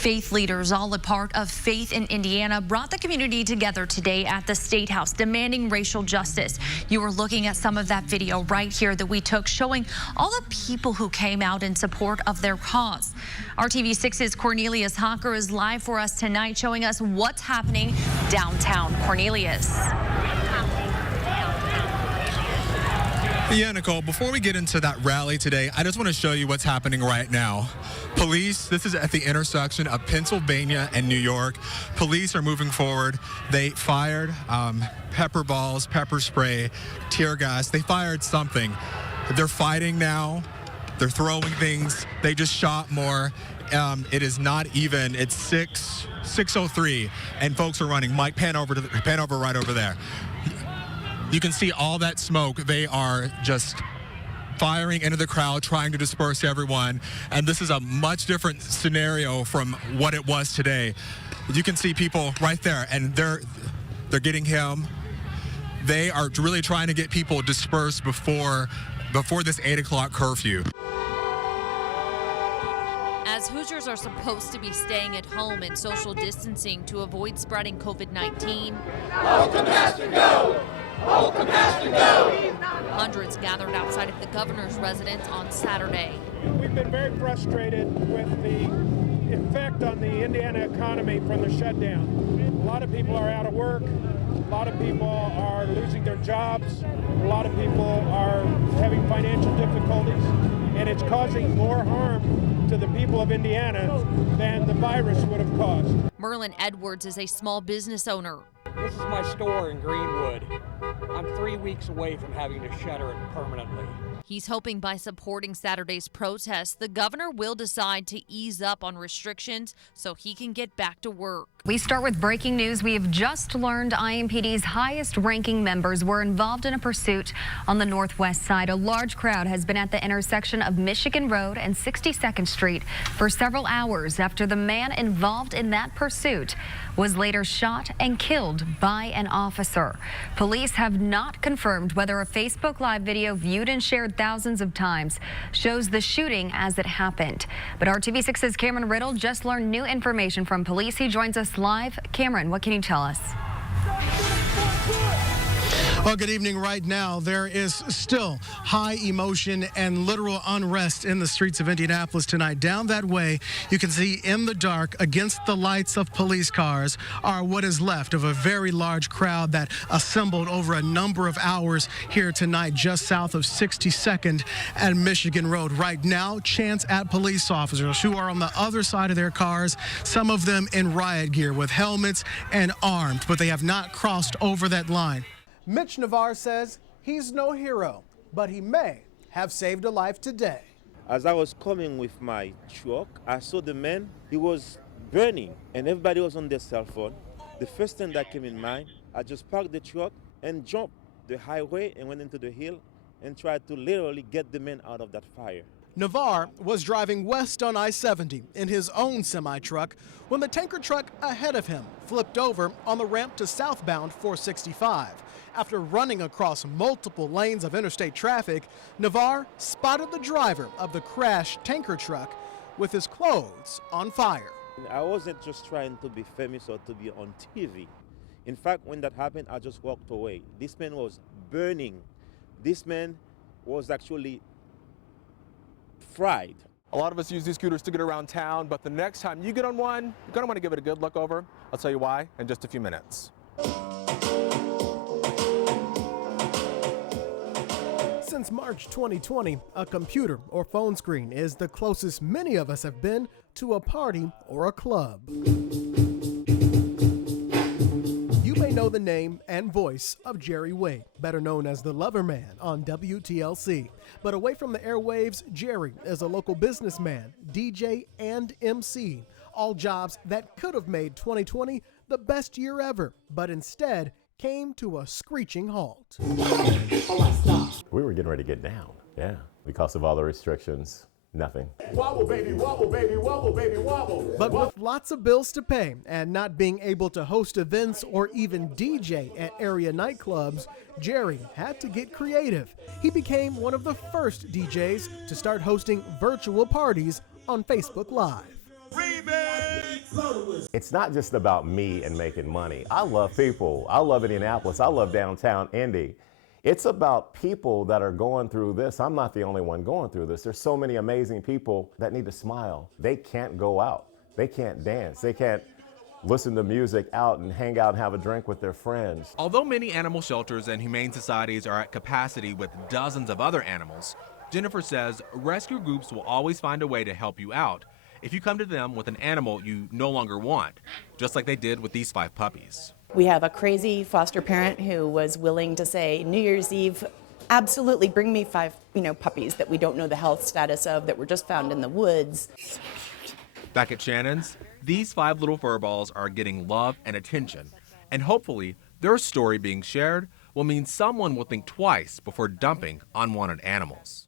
Faith leaders, all a part of Faith in Indiana, brought the community together today at the State House demanding racial justice. You are looking at some of that video right here that we took showing all the people who came out in support of their cause. RTV6's Cornelius Hawker is live for us tonight showing us what's happening downtown. Cornelius. Yeah, Nicole, before we get into that rally today, I just want to show you what's happening right now. Police, this is at the intersection of Pennsylvania and New York. Police are moving forward. They fired pepper balls, pepper spray, tear gas. They fired something. They're fighting now. They're throwing things. They just shot more. It is not even. It's 6:03, and folks are running. Mike, pan over right over there. You can see all that smoke. They are just firing into the crowd, trying to disperse everyone. And this is a much different scenario from what it was today. You can see people right there, and they're getting him. They are really trying to get people dispersed before this 8 o'clock curfew. As Hoosiers are supposed to be staying at home and social distancing to avoid spreading COVID-19. Welcome, Master, go! Welcome, Master, go! Hundreds gathered outside of the governor's residence on Saturday. We've been very frustrated with the effect on the Indiana economy from the shutdown. A lot of people are out of work. A lot of people are losing their jobs. A lot of people are having financial difficulties. And it's causing more harm to the people of Indiana than the virus would have caused. Merlin Edwards is a small business owner. This is my store in Greenwood. I'm 3 weeks away from having to shutter it permanently. He's hoping by supporting Saturday's protest, the governor will decide to ease up on restrictions so he can get back to work. We start with breaking news. We have just learned IMPD's highest-ranking members were involved in a pursuit on the northwest side. A large crowd has been at the intersection of Michigan Road and 62nd Street for several hours after the man involved in that pursuit was later shot and killed by an officer. Police have not confirmed whether a Facebook Live video viewed and shared thousands of times shows the shooting as it happened. But RTV6's Cameron Riddle just learned new information from police. He joins us live. Cameron, what can you tell us? Well, good evening. Right now, there is still high emotion and literal unrest in the streets of Indianapolis tonight. Down that way, you can see in the dark, against the lights of police cars, are what is left of a very large crowd that assembled over a number of hours here tonight, just south of 62nd and Michigan Road. Right now, chants at police officers who are on the other side of their cars, some of them in riot gear with helmets and armed, but they have not crossed over that line. Mitch Navarre says he's no hero, but he may have saved a life today. As I was coming with my truck, I saw the man. He was burning, and everybody was on their cell phone. The first thing that came in mind, I just parked the truck and jumped the highway and went into the hill and tried to literally get the man out of that fire. Navarre was driving west on I-70 in his own semi-truck when the tanker truck ahead of him flipped over on the ramp to southbound 465. After running across multiple lanes of interstate traffic, Navarre spotted the driver of the crashed tanker truck with his clothes on fire. I wasn't just trying to be famous or to be on TV. In fact, when that happened, I just walked away. This man was burning. This man was actually fried. A lot of us use these scooters to get around town, but the next time you get on one, you're going to want to give it a good look over. I'll tell you why in just a few minutes. Since March 2020, a computer or phone screen is the closest many of us have been to a party or a club. You may know the name and voice of Jerry Wade, better known as the Lover Man on WTLC. But away from the airwaves, Jerry is a local businessman, DJ, and MC. All jobs that could have made 2020 the best year ever, but instead came to a screeching halt. We were getting ready to get down, yeah. Because of all the restrictions, nothing. Wobble, baby, wobble, baby, wobble, baby, wobble. But with lots of bills to pay and not being able to host events or even DJ at area nightclubs, Jerry had to get creative. He became one of the first DJs to start hosting virtual parties on Facebook Live. Remix! It's not just about me and making money. I love people. I love Indianapolis. I love downtown Indy. It's about people that are going through this. I'm not the only one going through this. There's so many amazing people that need to smile. They can't go out. They can't dance. They can't listen to music out and hang out and have a drink with their friends. Although many animal shelters and humane societies are at capacity with dozens of other animals, Jennifer says rescue groups will always find a way to help you out if you come to them with an animal you no longer want, just like they did with these 5 puppies. We have a crazy foster parent who was willing to say, New Year's Eve, absolutely bring me 5, puppies that we don't know the health status of, that were just found in the woods. Back at Shannon's, these 5 little furballs are getting love and attention, and hopefully their story being shared will mean someone will think twice before dumping unwanted animals.